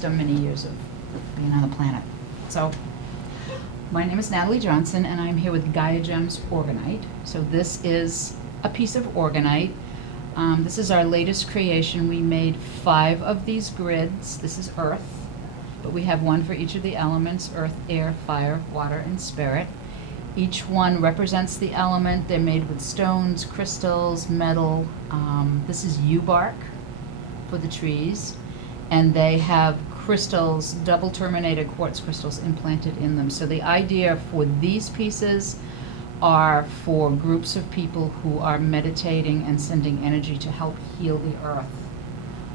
wisdom, many years of being on the planet. So, my name is Natalie Johnson, and I'm here with Gaia Gems Organite. So this is a piece of Organite. This is our latest creation. We made 5 of these grids. This is Earth, but we have one for each of the elements: Earth, Air, Fire, Water, and Spirit. Each one represents the element. They're made with stones, crystals, metal. This is yew bark for the trees, and they have crystals, double terminated quartz crystals implanted in them. So the idea for these pieces are for groups of people who are meditating and sending energy to help heal the earth,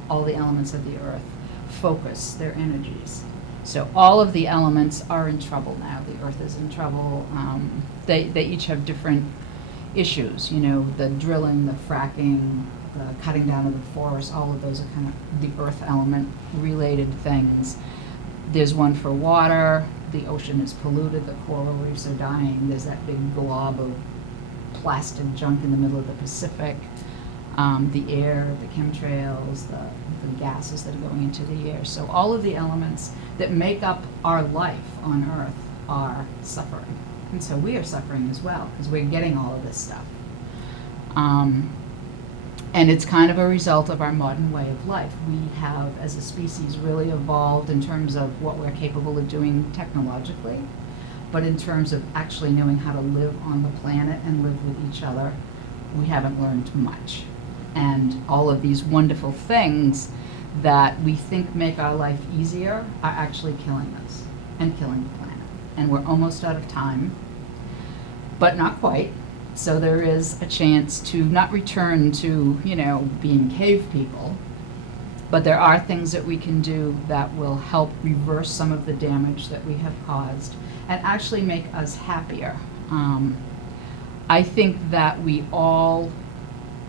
all the elements of the earth, focus their energies. So all of the elements are in trouble now. The earth is in trouble. They each have different issues, you know, the drilling, the fracking, the cutting down of the forest, all of those are kind of the earth element related things. There's one for water. The ocean is polluted. The coral reefs are dying. There's that big blob of plastic junk in the middle of the Pacific. The air, the chemtrails, the gases that are going into the air. So all of the elements that make up our life on Earth are suffering. And so we are suffering as well, because we're getting all of this stuff. And it's kind of a result of our modern way of life. We have, as a species, really evolved in terms of what we're capable of doing technologically, but in terms of actually knowing how to live on the planet and live with each other, we haven't learned much. And all of these wonderful things that we think make our life easier are actually killing us and killing the planet. And we're almost out of time, but not quite. So there is a chance to not return to, you know, being cave people, but there are things that we can do that will help reverse some of the damage that we have caused and actually make us happier. I think that we all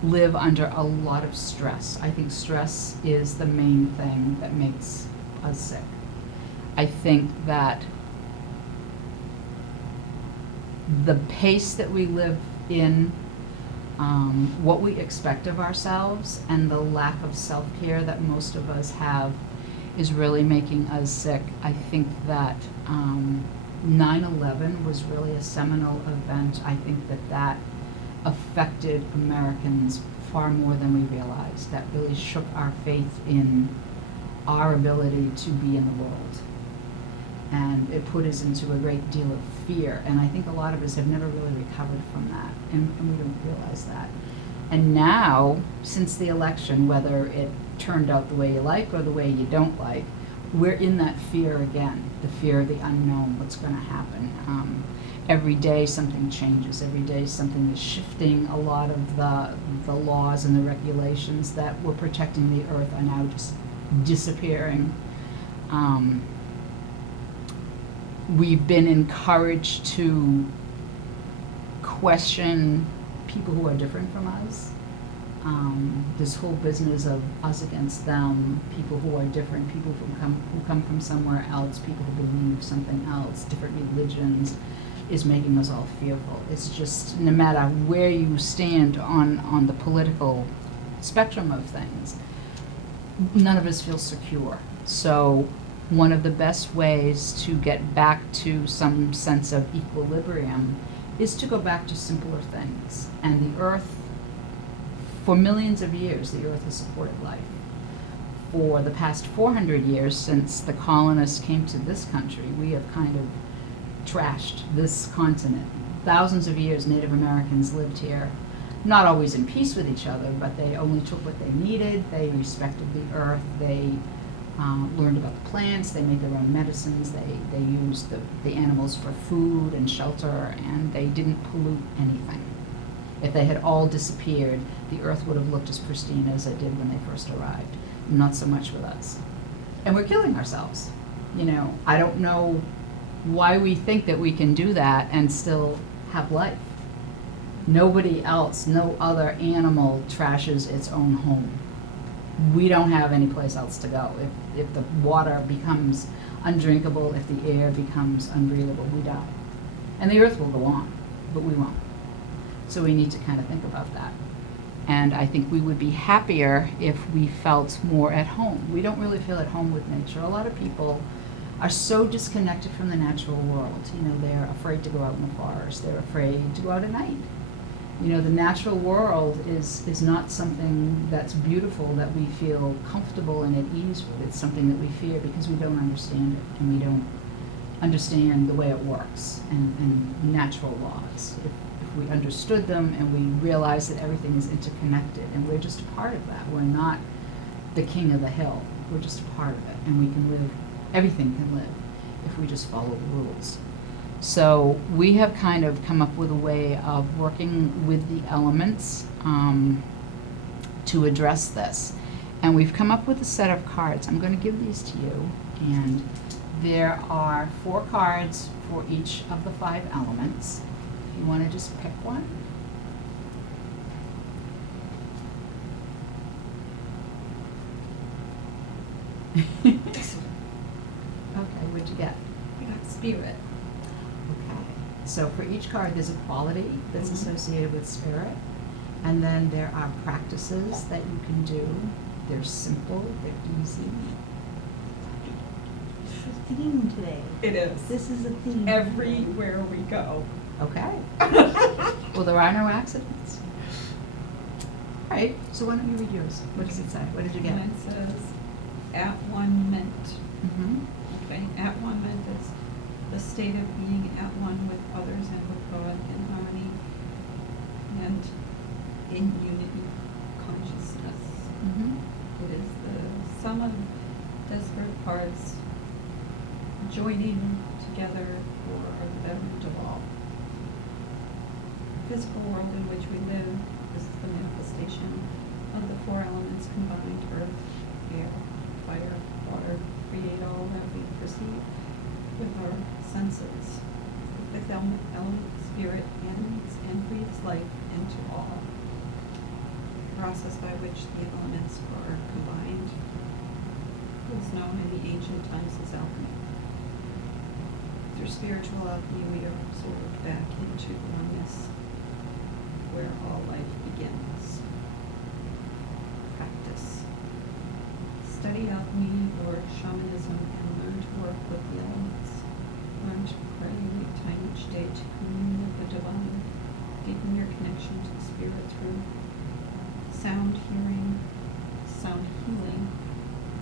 live under a lot of stress. I think stress is the main thing that makes us sick. I think that the pace that we live in, what we expect of ourselves, and the lack of self-care that most of us have is really making us sick. I think that 9/11 was really a seminal event. I think that that affected Americans far more than we realized. That really shook our faith in our ability to be in the world. And it put us into a great deal of fear. And I think a lot of us have never really recovered from that, and we don't realize that. And now, since the election, whether it turned out the way you like or the way you don't like, we're in that fear again, the fear of the unknown, what's going to happen. Every day something changes. Every day something is shifting. A lot of the laws and the regulations that were protecting the earth are now just disappearing. We've been encouraged to question people who are different from us. This whole business of us against them, people who are different, people who come from somewhere else, people who believe something else, different religions, is making us all fearful. It's just, no matter where you stand on the political spectrum of things, none of us feel secure. So one of the best ways to get back to some sense of equilibrium is to go back to simpler things. And the earth, for millions of years, the earth has supported life. For the past 400 years, since the colonists came to this country, we have kind of trashed this continent. Thousands of years Native Americans lived here, not always in peace with each other, but they only took what they needed. They respected the earth. They learned about the plants. They made their own medicines. They used the animals for food and shelter, and they didn't pollute anything. If they had all disappeared, the earth would have looked as pristine as it did when they first arrived. Not so much with us. And we're killing ourselves. You know, I don't know why we think that we can do that and still have life. Nobody else, no other animal trashes its own home. We don't have any place else to go. If the water becomes undrinkable, if the air becomes unbreathable, we die. And the earth will go on, but we won't. So we need to kind of think about that. And I think we would be happier if we felt more at home. We don't really feel at home with nature. A lot of people are so disconnected from the natural world. You know, they're afraid to go out in the forest. They're afraid to go out at night. You know, the natural world is not something that's beautiful, that we feel comfortable and at ease with. It's something that we fear because we don't understand it, and we don't understand the way it works and natural laws. If we understood them and we realized that everything is interconnected and we're just a part of that. We're not the king of the hill. We're just a part of it, and we can live, everything can live if we just follow the rules. So we have kind of come up with a way of working with the elements to address this. And we've come up with a set of cards. I'm going to give these to you. And there are 4 cards for each of the 5 elements. If you want to just pick one. Okay, what'd you get? I got spirit. Okay, so for each card, there's a quality that's associated with spirit, and then there are practices that you can do. They're simple, they're easy. It's a theme today. It is. This is a theme. Everywhere we go. Okay. Well, there are no accidents. All right, so why don't you read yours? What does it say? What did you get? Mine says, at one meant. Mm-hmm. Okay, at one meant is the state of being at one with others and with God in harmony and in unity consciousness. Mm-hmm. It is the sum of disparate parts joining together for the betterment of all. The physical world in which we live is the manifestation of the 4 elements combined: earth, air, fire, water, create all that we perceive with our senses. The 5th element, spirit, animates and breathes life into all. The process by which the elements are combined was known in the ancient times as alchemy. Through spiritual alchemy, we are absorbed back into oneness, where all life begins. Practice. Study alchemy or shamanism and learn to work with the elements. Learn to pray, make time each day to commune with the divine. Deepen your connection to the spirit through sound hearing, sound healing,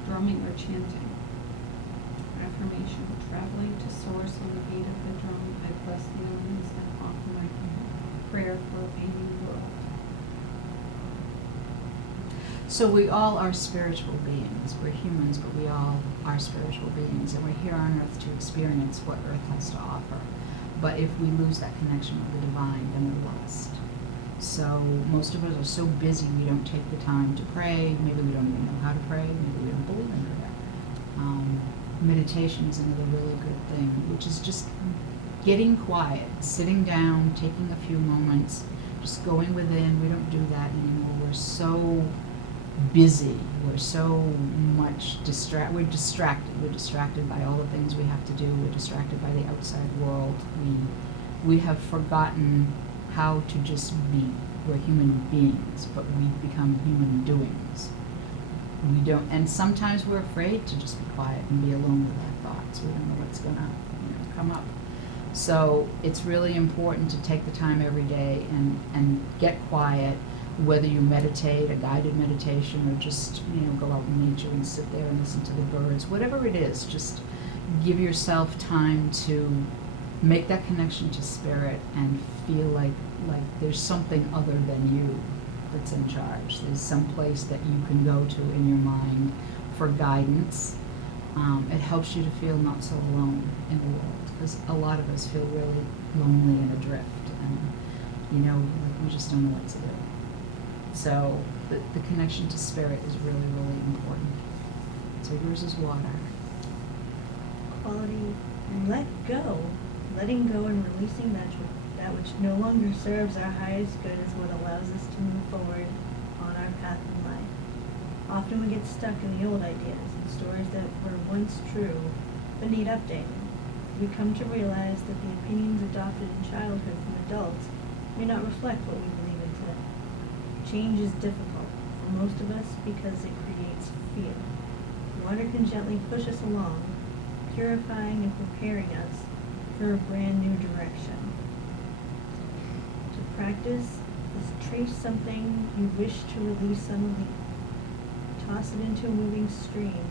drumming or chanting. Affirmation. Traveling to source on the beat of the drum, I bless the elements and offer my prayer for a new world. So we all are spiritual beings. We're humans, but we all are spiritual beings, and we're here on earth to experience what earth has to offer. But if we lose that connection with the divine, then we're lost. So most of us are so busy we don't take the time to pray. Maybe we don't even know how to pray. Maybe we don't believe in prayer. Meditation is another really good thing, which is just getting quiet, sitting down, taking a few moments, just going within. We don't do that anymore. We're so busy. We're so much we're distracted. We're distracted by all the things we have to do. We're distracted by the outside world. We have forgotten how to just be. We're human beings, but we've become human doings. We don't, and sometimes we're afraid to just be quiet and be alone with our thoughts. We don't know what's gonna, come up. So it's really important to take the time every day and get quiet, whether you meditate, a guided meditation, or just, go out in nature and sit there and listen to the birds. Whatever it is, just give yourself time to make that connection to spirit and feel like there's something other than you that's in charge. There's some place that you can go to in your mind for guidance. It helps you to feel not so alone in the world, because a lot of us feel really lonely and adrift, and we just don't know what to do. So the connection to spirit is really, really important. So yours is water. Quality, let go. Letting go and releasing that which no longer serves our highest good is what allows us to move forward on our path in life. Often we get stuck in the old ideas and stories that were once true but need updating. We come to realize that the opinions adopted in childhood from adults may not reflect what we believe in today. Change is difficult for most of us because it creates fear. Water can gently push us along, purifying and preparing us for a brand new direction. To practice is trace something you wish to release on a leaf. Toss it into a moving stream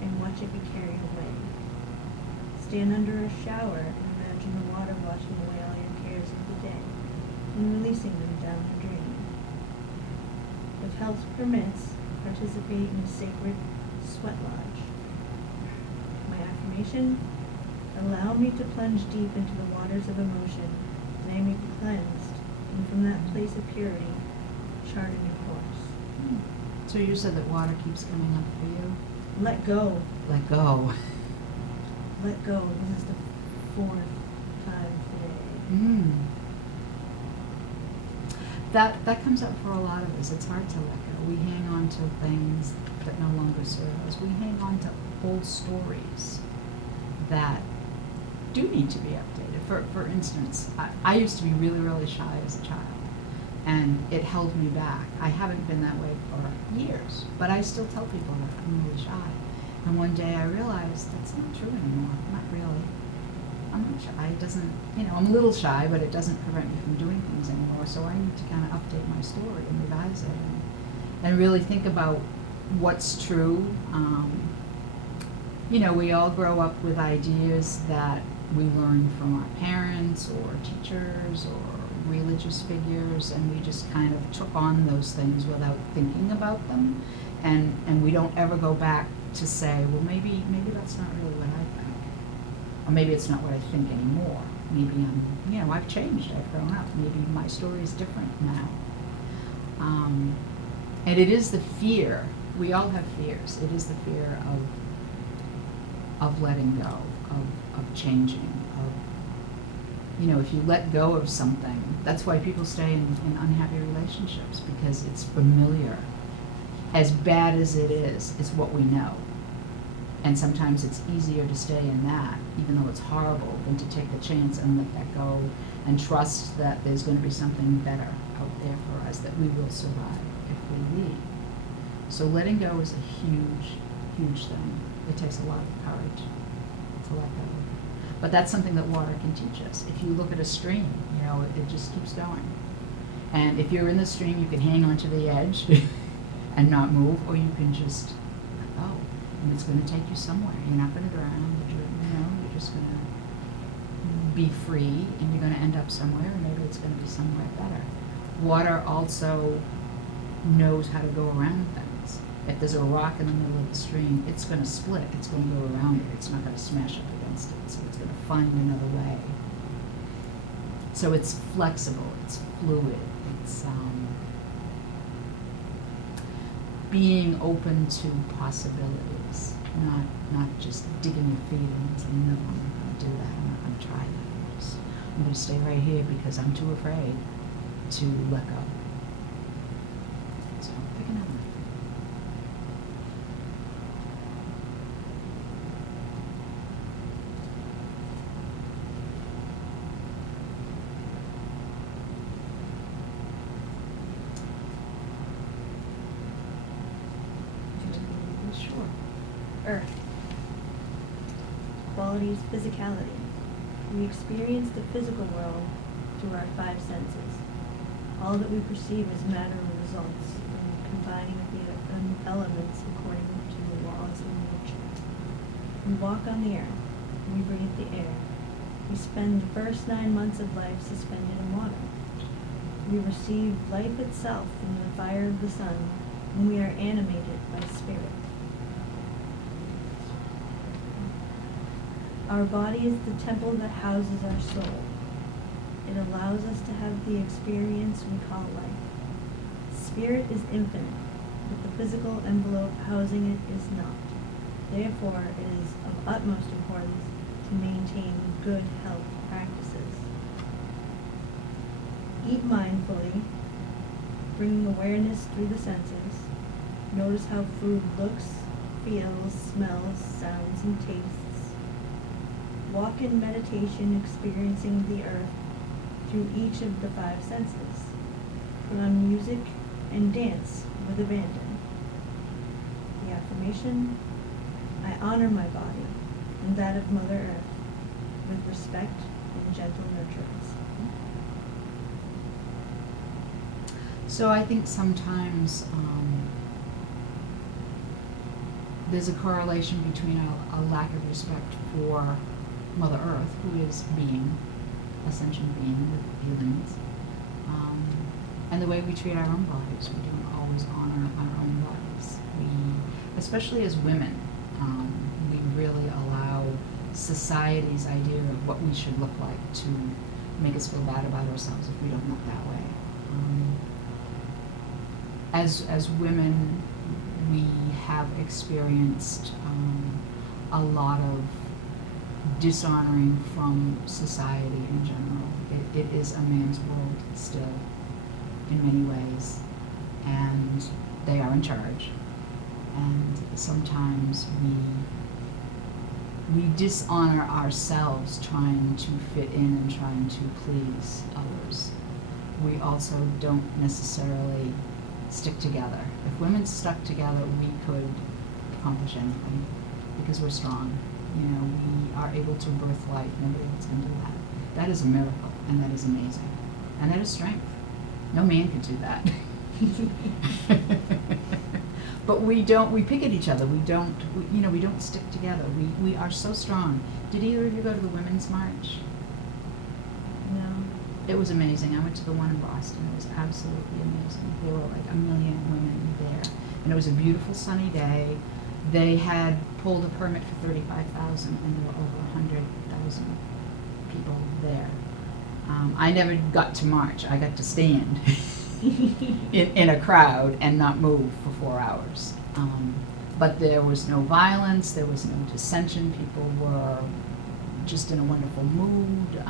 and watch it be carried away. Stand under a shower and imagine the water washing away all your cares of the day and releasing them down the drain. If health permits, participate in a sacred sweat lodge. My affirmation: allow me to plunge deep into the waters of emotion, that I may be cleansed, and from that place of purity, chart a new course. So you said that water keeps coming up for you? Let go. Let go. Let go. This is the fourth time today. That comes up for a lot of us. It's hard to let go. We hang on to things that no longer serve us. We hang on to old stories that do need to be updated. For instance, I used to be really, really shy as a child, and it held me back. I haven't been that way for years, but I still tell people that I'm really shy. And one day I realized that's not true anymore. Not really. I'm not shy. It doesn't, I'm a little shy, but it doesn't prevent me from doing things anymore. So I need to kind of update my story and revise it and really think about what's true. We all grow up with ideas that we learn from our parents or teachers or religious figures, and we just kind of took on those things without thinking about them. And we don't ever go back to say, well, maybe that's not really what I think. Or maybe it's not what I think anymore. Maybe I've changed, I've grown up. Maybe my story is different now. And it is the fear, we all have fears. It is the fear of letting go, of changing, if you let go of something, that's why people stay in unhappy relationships, because it's familiar. As bad as it is, it's what we know. And sometimes it's easier to stay in that, even though it's horrible, than to take the chance and let that go and trust that there's going to be something better out there for us, that we will survive if we leave. So letting go is a huge, huge thing. It takes a lot of courage to let go. But that's something that water can teach us. If you look at a stream, it just keeps going. And if you're in the stream, you can hang onto the edge and not move, or you can just let go. And it's going to take you somewhere. You're not going to drown. You're just going to be free, and you're going to end up somewhere, and maybe it's going to be somewhere better. Water also knows how to go around things. If there's a rock in the middle of the stream, it's going to split. It's going to go around it. It's not going to smash up against it. So it's going to find another way. So it's flexible. It's fluid. It's being open to possibilities, not just digging your feet in and saying, no, I'm not going to do that. I'm not going to try that. I'm going to stay right here because I'm too afraid to let go. So pick another one. Sure. Earth. Qualities: physicality. We experience the physical world through our five senses. All that we perceive is matter or results, and combining the elements according to the laws of nature. We walk on the earth. We breathe the air. We spend the first 9 months of life suspended in water. We receive life itself from the fire of the sun, and we are animated by spirit. Our body is the temple that houses our soul. It allows us to have the experience we call life. Spirit is infinite, but the physical envelope housing it is not. Therefore, it is of utmost importance to maintain good health practices. Eat mindfully, bringing awareness through the senses. Notice how food looks, feels, smells, sounds, and tastes. Walk in meditation, experiencing the earth through each of the five senses. Put on music and dance with abandon. The affirmation, I honor my body and that of Mother Earth with respect and gentle nurturance. So I think sometimes there's a correlation between a lack of respect for Mother Earth, who is being, a sentient being with feelings, and the way we treat our own bodies. We don't always honor our own bodies. We, especially as women, we really allow society's idea of what we should look like to make us feel bad about ourselves if we don't look that way. As women, we have experienced a lot of dishonoring from society in general. It is a man's world still, in many ways, and they are in charge. And sometimes we dishonor ourselves trying to fit in and trying to please others. We also don't necessarily stick together. If women stuck together, we could accomplish anything because we're strong. You know, we are able to birth life. Nobody else can do that. That is a miracle, and that is amazing. And that is strength. No man could do that. But we pick at each other. We don't stick together. We are so strong. Did either of you go to the Women's March? No. It was amazing. I went to the one in Boston. It was absolutely amazing. There were like 1 million women there. And it was a beautiful sunny day. They had pulled a permit for 35,000, and there were over 100,000 people there. I never got to march. I got to stand in a crowd and not move for 4 hours. But there was no violence. There was no dissension. People were just in a wonderful mood.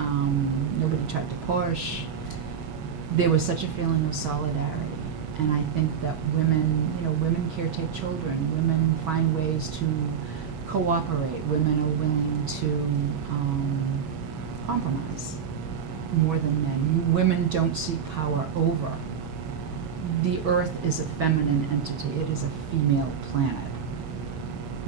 Nobody tried to push. There was such a feeling of solidarity. And I think that women caretake children. Women find ways to cooperate. Women are willing to compromise more than men. Women don't seek power over. The earth is a feminine entity. It is a female planet.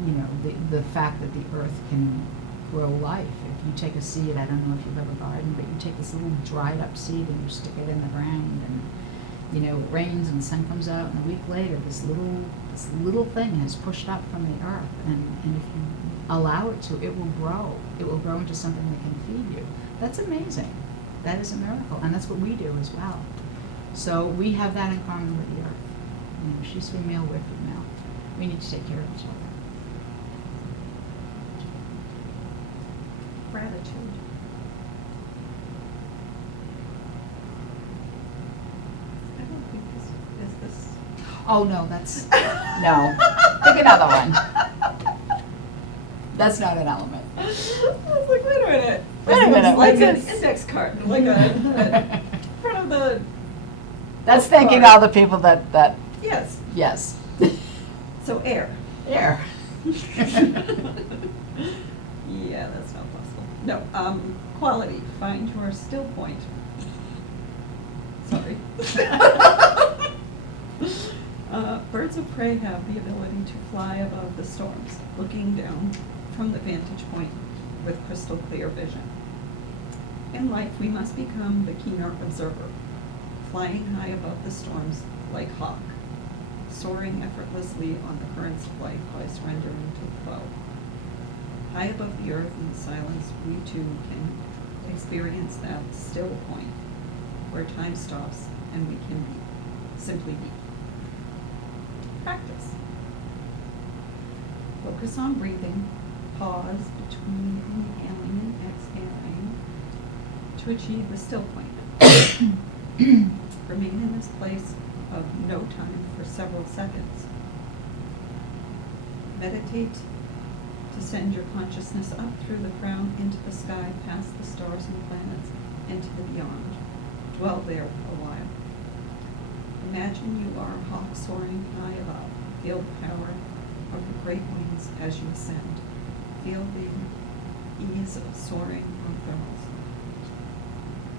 You know, the fact that the earth can grow life. If you take a seed, I don't know if you've ever gardened, but you take this little dried up seed and you stick it in the ground, and it rains and the sun comes out, and a week later this little thing has pushed up from the earth, and if you allow it to, it will grow. It will grow into something that can feed you. That's amazing. That is a miracle, and that's what we do as well. So we have that in common with the earth. She's female, we're female. We need to take care of each other. Gratitude. I don't think this. Oh, no, that's, no. Pick another one. That's not an element. I was like, wait a minute. Wait a minute, Like what's an this? index card, like a front of the. That's book thanking card. all the people that, Yes. yes. So air. There. Yeah, that's not possible. No, quality, find your still point. Sorry. Birds of prey have the ability to fly above the storms, looking down from the vantage point with crystal clear vision. In life, we must become the keener observer, flying high above the storms like hawk, soaring effortlessly on the currents of life by surrendering to the flow. High above the earth in the silence, we too can experience that still point where time stops and we can be, simply be. Practice. Focus on breathing. Pause between inhaling and exhaling to achieve the still point. Remain in this place of no time for several seconds. Meditate to send your consciousness up through the crown into the sky, past the stars and planets, into the beyond. Dwell there a while. Imagine you are a hawk soaring high above. Feel the power of the great wings as you ascend. Feel the ease of soaring on thermals.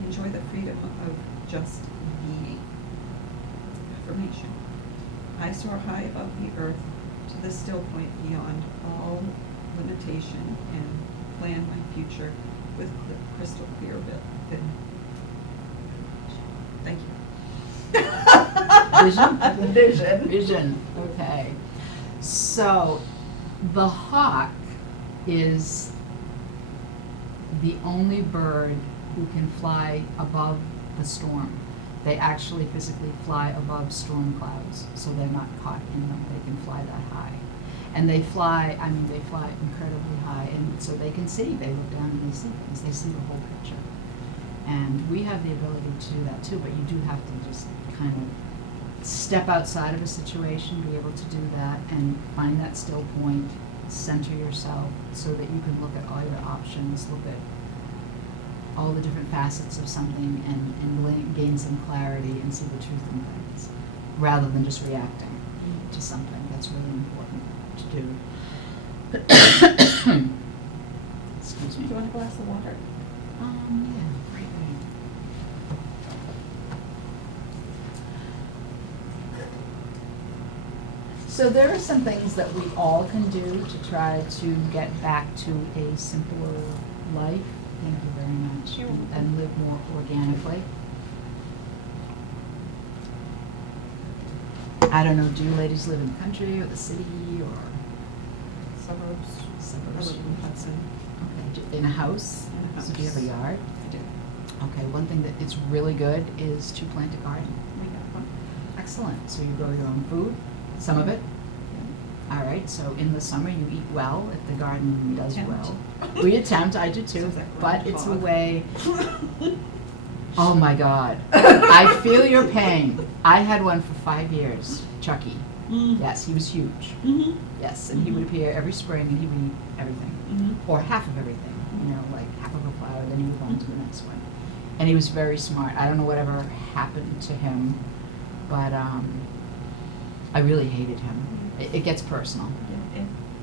Enjoy the freedom of just being. affirmation. I soar high above the earth to the still point beyond all limitation and plan my future with crystal clear vision. Thank you. Vision? Vision, okay. So, the hawk is the only bird who can fly above the storm. They actually physically fly above storm clouds, so they're not caught in them. They can fly that high. And they fly incredibly high, and so they can see. They look down and they see things. They see the whole picture. And we have the ability to do that too, but you do have to just kind of step outside of a situation, be able to do that, and find that still point, center yourself so that you can look at all your options, look at all the different facets of something and gain some clarity and see the truth in things, rather than just reacting to something. That's really important to do. Excuse me. Do you want a glass of water? Yeah, great. So there are some things that we all can do to try to get back to a simpler life. Thank you very much. You're And welcome. live more organically. I don't know, do you ladies live in the country or the city or Suburbs. I suburbs? live in Hudson. Okay, in a house? In a So do you have a house. yard? I do. Okay, one thing that is really good is to plant a garden. We have one. Excellent. So you grow your own food, some of it? All right, so in the summer you eat well if the garden We does attempt. well. We attempt, I do too, Sounds like but it's a groundhog. way, oh my God. I feel your pain. I had one for 5 years, Chucky. Yes, he was huge. Mm-hmm. Yes, and he would appear every spring and he would eat everything, Mm-hmm. or half of everything, you know, like half of a flower, then he would go on to the next one. And he was very smart. I don't know whatever happened to him, but I really hated him. It gets personal,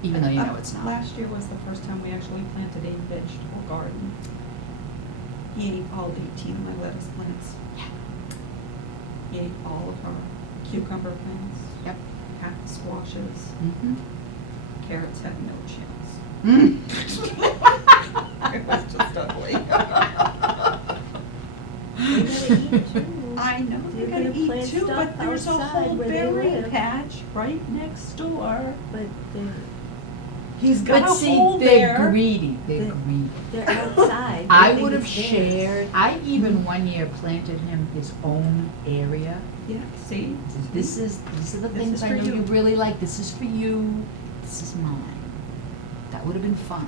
even though you know it's not. Last year was the first time we actually planted a vegetable garden. He ate all 18 of my lettuce plants. Yeah. He ate all of our cucumber plants, Yep. half the squashes. Mm-hmm. Carrots had no chance. Mm. It was just ugly. They gotta eat too. I know They're they gotta gonna eat plant too, stuff but there's a outside whole where they berry live. patch right next door. But He's got But a see, hole they're there. greedy, they're They're- greedy. they're outside. I They think would have it's theirs. shared, I even one year planted him his own area. Yeah, see? These are the This things is I for know you. you really like, this is for you, this is mine. That would have been fine.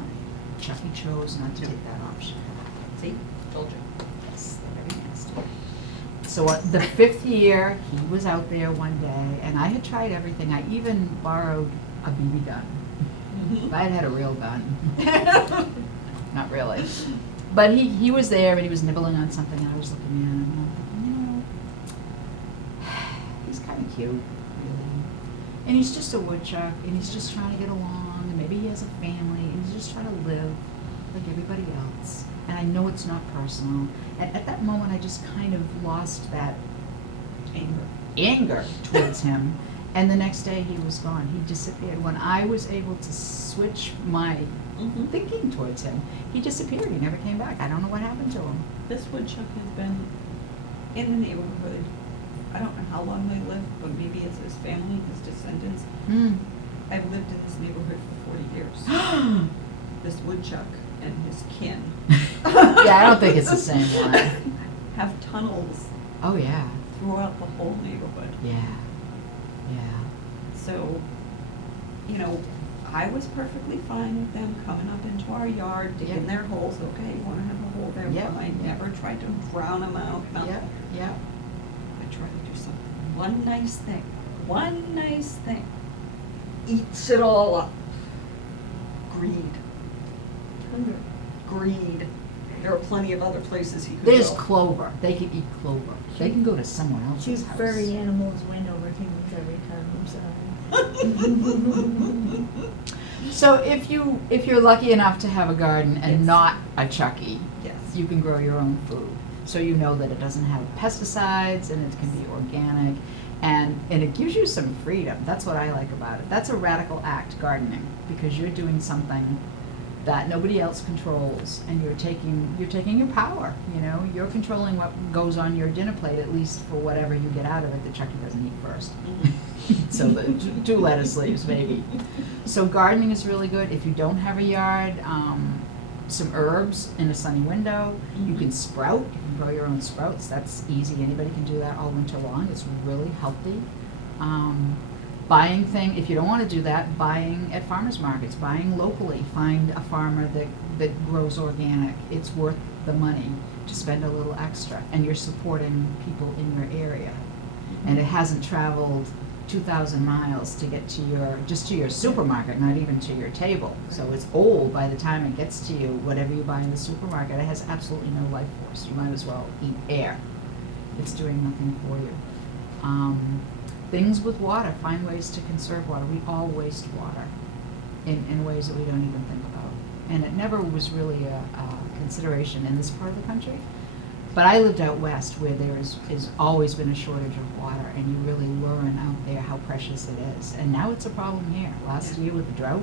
Chucky chose not to No. take that option. See? Told you. Yes, they're very nasty. So the 5th year, he was out there one day, and I had tried everything. I even borrowed a BB gun. If I had had a real gun. Not really. But he was there, and he was nibbling on something, and I was looking at him, and I'm thinking, you know, he's kind of cute, really. And he's just a woodchuck, and he's just trying to get along, and maybe he has a family, and he's just trying to live like everybody else. And I know it's not personal. And at that moment, I just kind of lost that anger towards him. And the next day, he was gone. He disappeared. When I was able to switch my Mhm. thinking towards him, he disappeared. He never came back. I don't know what happened to him. This woodchuck has been in the neighborhood. I don't know how long they lived, but maybe it's his family, his descendants. I've lived in this neighborhood for 40 years. This woodchuck and his kin. Yeah, I don't think it's the same one. Have tunnels Oh, yeah. throughout the whole neighborhood. Yeah. Yeah. So, you know, I was perfectly fine with them coming up into our yard, digging Yep. their holes. Okay, you want to have a hole there? Yep, Fine. yep. Never tried to drown them out. Nothing. Yeah, yeah. I try to do something. One nice thing. One nice thing. Eats it all up. Greed. Hunger. Greed. There are plenty of other places he could There's go. clover. They can eat clover. They can go to someone else's Two house. furry animals win over humans every time, I'm sorry. So if you're lucky enough to have a garden and Yes. not a Chucky, Yes. you can grow your own food. So you know that it doesn't have pesticides and it can be organic. And it gives you some freedom. That's what I like about it. That's a radical act, gardening, because you're doing something that nobody else controls, and you're taking your power, you know? You're controlling what goes on your dinner plate, at least for whatever you get out of it that Chucky doesn't eat first. So the 2 lettuce leaves, maybe. So gardening is really good. If you don't have a yard, some herbs in a sunny window. You can sprout. You can grow your own sprouts. That's easy. Anybody can do that all winter long. It's really healthy. Buying if you don't want to do that, buying at farmers markets, buying locally. Find a farmer that grows organic. It's worth the money to spend a little extra, and you're supporting people in your area. And it hasn't traveled 2,000 miles to get to your supermarket, not even to your table. So it's old by the time it gets to you. Whatever you buy in the supermarket, it has absolutely no life force. You might as well eat air. It's doing nothing for you. Things with water, find ways to conserve water. We all waste water in ways that we don't even think about. And it never was really a consideration in this part of the country. But I lived out west where there is always been a shortage of water, and you really learn out there how precious it is. And now it's a problem here. Last year with the drought,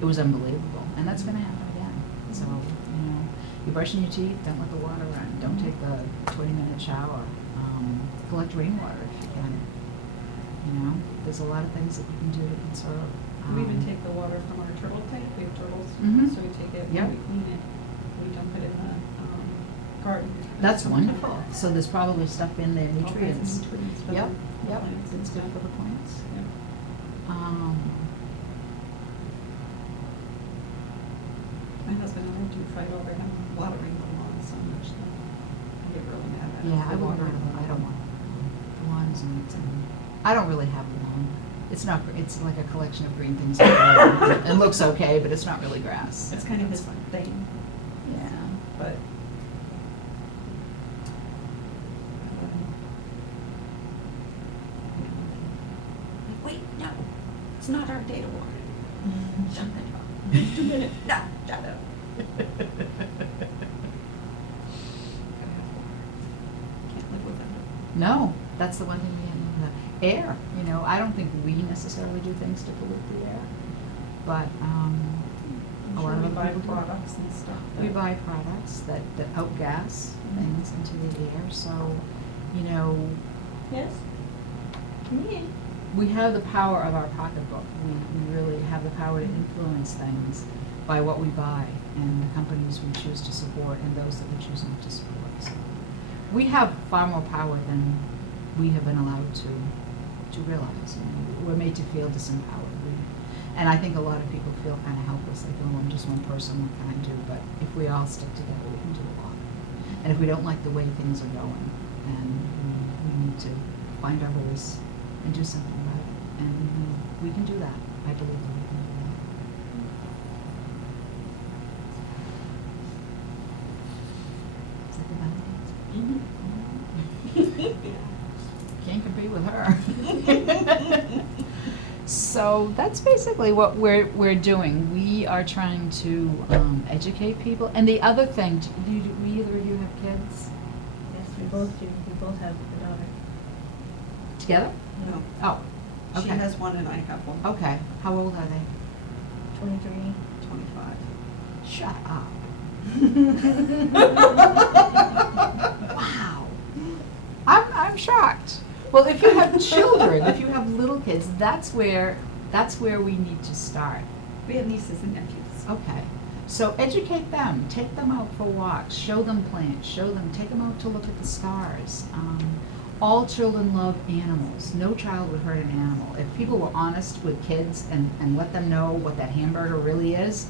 it was unbelievable. And that's going to happen again. So, you know, you're brushing your teeth, don't let the water run. Don't take the 20-minute shower. Collect rainwater if you can. You know, there's a lot of things that you can do to conserve. We even take the water from our turtle tank. We have turtles, Mhm. so we take it, Yep. we clean it, we dump it in the garden. That's wonderful. So there's probably stuff in there, All kinds of nutrients. nutrients for Yep, the yep, plants. it's good for the plants. Yep. My husband and I do fight over him watering the lawn so much that I get really mad at him. Yeah, for I won't watering water the I don't lawn. want the lawn is neat, and I don't really have a lawn. It's not. It's like a collection of green things. It looks okay, but it's not really grass. It's kind of his thing, Yeah. but. Wait, no, it's not our day to water. Shut that up. 2 minutes, no, shut up. Can't live without it. No, that's the one thing we have. The air. You know, I don't think we necessarily do things to pollute the air, but I'm a sure lot of we other buy people do. products and stuff. We that- buy products that outgas things into the air. So, you know, Yes? Come in. we have the power of our pocketbook. We really have the power to influence things by what we buy and the companies we choose to support and those that we choose not to support. So we have far more power than we have been allowed to realize. You know, we're made to feel disempowered. And I think a lot of people feel kind of helpless, like, oh, I'm just one person, what can I do? But if we all stick together, we can do a lot. And if we don't like the way things are going, then we need to find our voice and do something about it. And we can do that. I believe that we can do that. Is that the balance? Can't compete with her. So that's basically what we're doing. We are trying to educate people. And the other thing, do either of you have kids Yes, we both do. We both have a daughter. together? No. Oh, She okay. has one and I have one. Okay. How old are they? 23. 25. Shut up. Wow. I'm shocked. Well, if you have children, if you have little kids, that's where we need to start. We have nieces and nephews. Okay. So educate them, take them out for walks, show them plants, take them out to look at the stars. All children love animals. No child would hurt an animal. If people were honest with kids and let them know what that hamburger really is,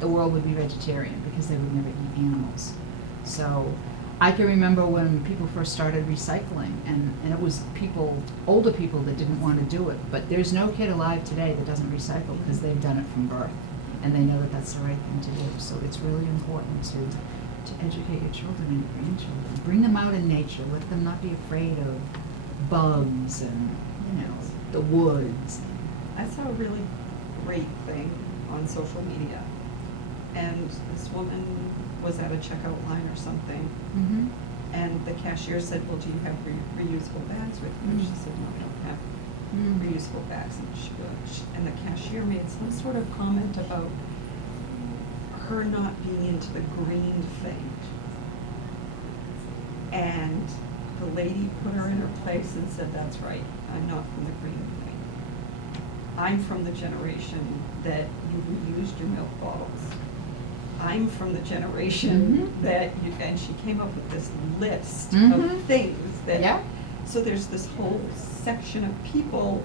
the world would be vegetarian because they would never eat animals. So I can remember when people first started recycling, and it was older people that didn't want to do it. But there's no kid alive today that doesn't recycle because they've done it from birth, and they know that that's the right thing to do. So it's really important to educate your children and your grandchildren. Bring them out in nature. Let them not be afraid of bugs and, the woods. I saw a really great thing on social media, and this woman was at a checkout line or something, Mm-hmm. And the cashier said, well, do you have reusable bags with you? And she said, no, I don't have reusable bags. And the cashier made some sort of comment about her not being into the green thing. And the lady put her in her place and said, that's right, I'm not from the green thing. I'm from the generation that you reused your milk bottles. I'm from the generation that you, and she came up with this list of things that, Yeah. so there's this whole section of people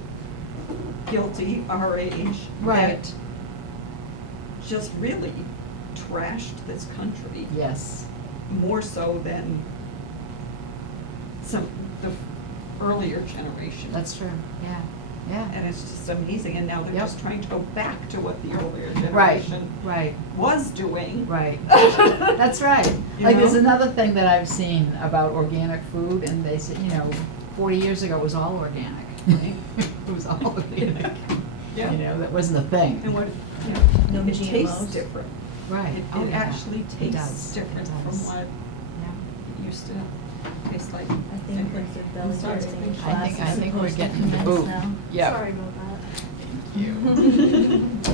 guilty our age Right. that just really trashed this country Yes. more so than some, the earlier generation. That's true. Yeah. Yeah. And it's just amazing, and now they're Yep. just trying to go back to what the earlier Right. generation Right. was doing. Right. That's right. You Like, there's know? another thing that I've seen about organic food, and they said, 40 years ago it was all organic. Right. It was all organic. Yeah. That wasn't a thing. And what, No it tastes GMOs. different. Right. It, Oh, it yeah. actually It tastes does. different It from does. what Yeah. it used to taste like. I think Anyway, there's a I'm belly sorry, dancing thank you. class I think we're supposed to getting the commence boot. now. Yeah. Sorry about that. Thank you.